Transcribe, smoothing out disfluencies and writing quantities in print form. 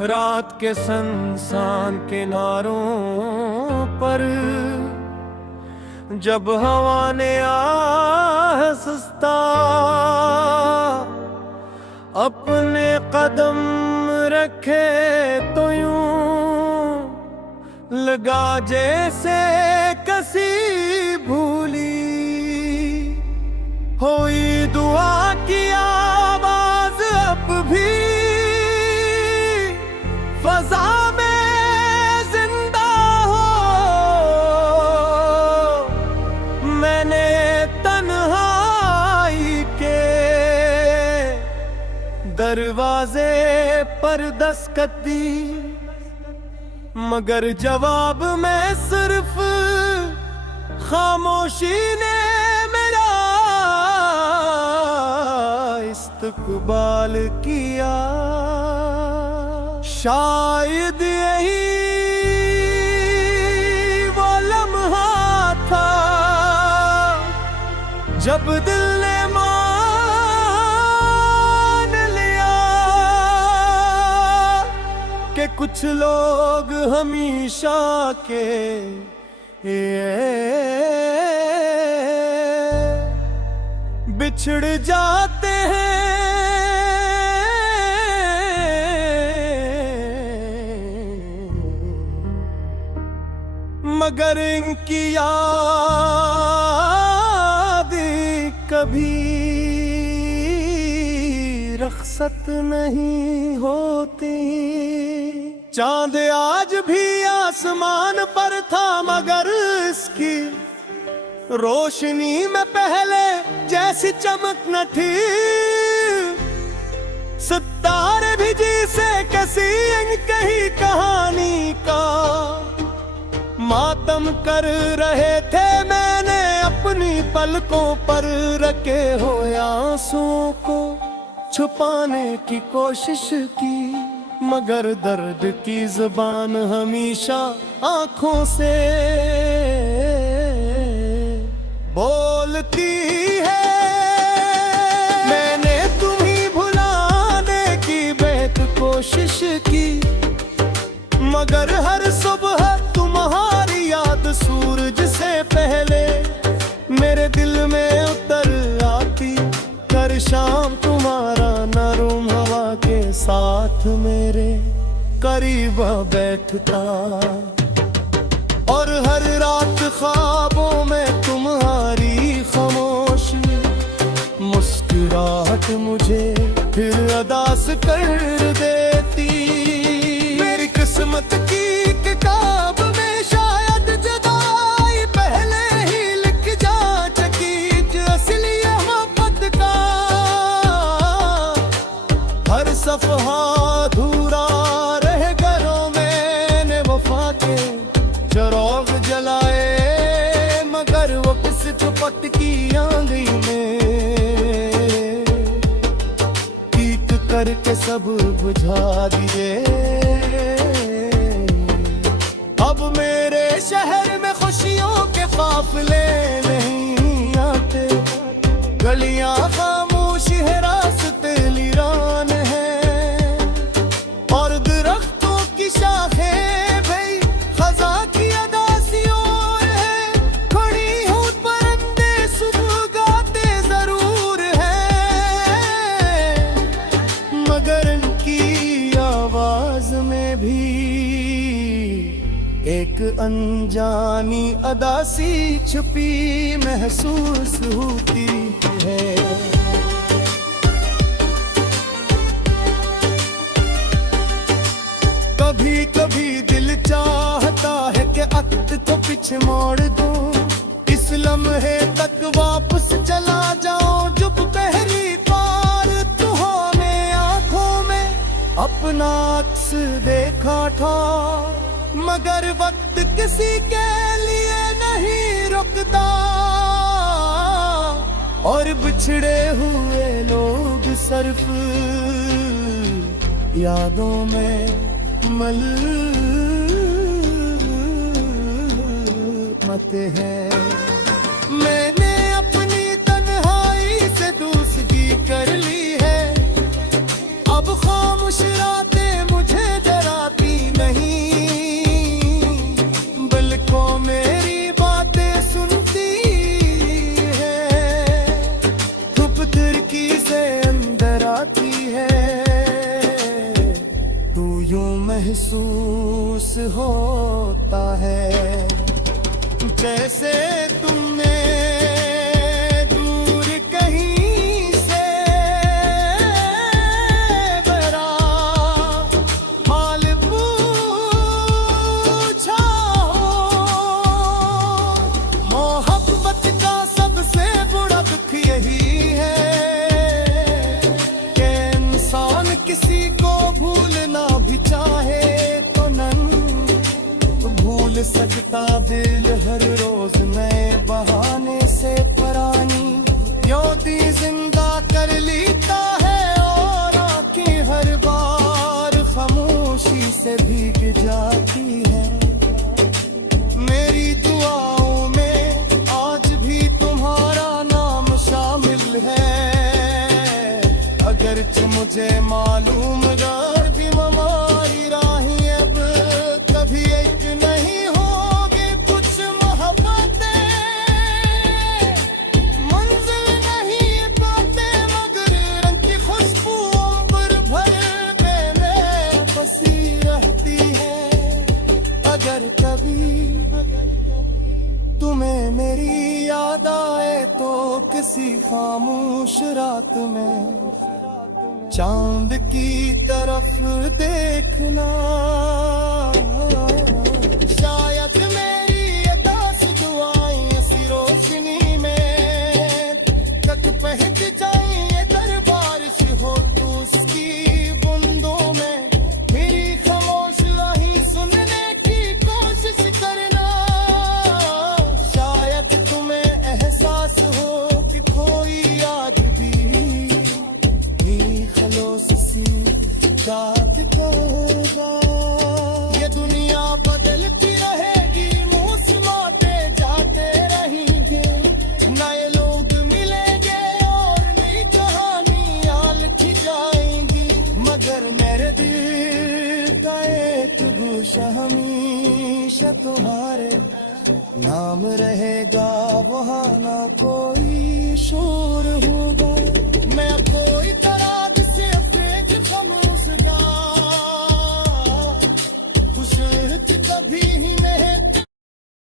रात के सुनसान किनारों पर जब हवा ने आहिस्ता अपने कदम रखे तो यूं लगा जैसे कसी भूली हुई दुआ की आवाज अब भी फजा में जिंदा हो। मैंने तन्हाई के दरवाजे पर दस्तक दी, मगर जवाब में सिर्फ खामोशी ने मेरा इस्तकबाल किया। शायद यही वो लम्हा था जब दिल ने मान लिया कि कुछ लोग हमेशा के बिछड़ जाते हैं, मगर इनकी याद कभी रखसत नहीं होती। चांद आज भी आसमान पर था, मगर इसकी रोशनी में पहले जैसी चमक न थी। सितारे भी जिसे किसी कही कहानी का मातम कर रहे थे। मैंने अपनी पलकों पर रखे हो आंसुओं को छुपाने की कोशिश की, मगर दर्द की जुबान हमेशा आंखों से बोलती है। मैंने तुम्हें भुलाने की बेहद कोशिश की, मगर हर सुबह तुम्हारी याद सूरज से पहले मेरे दिल में उतर आती। हर शाम तुम्हारा नरम हवा के साथ मेरे करीब बैठता, और हर रात ख्वाबों में तुम्हारी खामोश मुस्कुराहट मुझे फिर अदास कर देती। मेरी किस्मत की किताब में शायद जुदाई पहले ही लिख जा चुकी। असली मोहब्बत का हर सफहा अधूरा रह घरों में वफा के चराग जलाए, मगर वो किस चुपट की आंधी में पीट करके सब बुझा दिए। अब मेरे शहर में खुशियों के काफिले नहीं आते, गलियां खामोश है, रास्ते वीरान हैं, और दरख्तों की शाखें भई खजा की अदासियों है। खड़ी हूँ परिंदे सुबह गाते जरूर हैं, मगर इनकी आवाज में भी एक अनजानी अदासी छुपी महसूस होती है। कभी कभी दिल चाहता है कि वक्त को पीछे मोड़ दूं, इस लम्हे तक वापस चला जाऊं जब पहली बार तुमने आंखों में अपना अक्स देखा था। मगर वक्त किसी के लिए नहीं रुकता, और बिछड़े हुए लोग सिर्फ यादों में मलमते हैं। मैंने अपनी तन्हाई से दूसरी कर ली है, अब खामोश रातें मुझे महसूस होता है, जैसे तुमने दूर कहीं से मेरा हाल पूछा हो। मोहब्बत का सबसे बड़ा दुख यही है कि इंसान किसी को भूलना भी चाहे तो भूल सकता दिल हर रोज नए बहाने से पुरानी यादें जिंदा कर लेता है, और आंखें हर बार खामोशी से भीग जाती है। मेरी दुआओं में आज भी तुम्हारा नाम शामिल है, अगरचे मुझे मालूम गर भी हमारी राहें अब कभी एक नहीं होगी। कुछ मोहब्बतें मंजिल नहीं पाते, मगर रंग की खुशबू उम्र भर में बसी रहती है। अगर कभी तुम्हें मेरी याद आए तो किसी खामोश रात में चांद की तरफ देखना, शायद मेरी ये दास दुआएं ऐसी रोशनी में तक पहुंच जाएं। ये दरबारिश हो तो उसकी बूंदों में मेरी खामोश राहें सुनने की कोशिश करना, शायद तुम्हें एहसास हो कि कोई याद भी खलोस सी बात होगा। ये दुनिया बदलती रहेगी, मौसमाते जाते रहेंगे, नए लोग मिलेंगे और नई कहानियां लिखी जाएंगी, मगर मेरे दिल का एक गोशा हमेशा तुम्हारे नाम रहेगा। वहाँ ना कोई शोर होगा, मैं कोई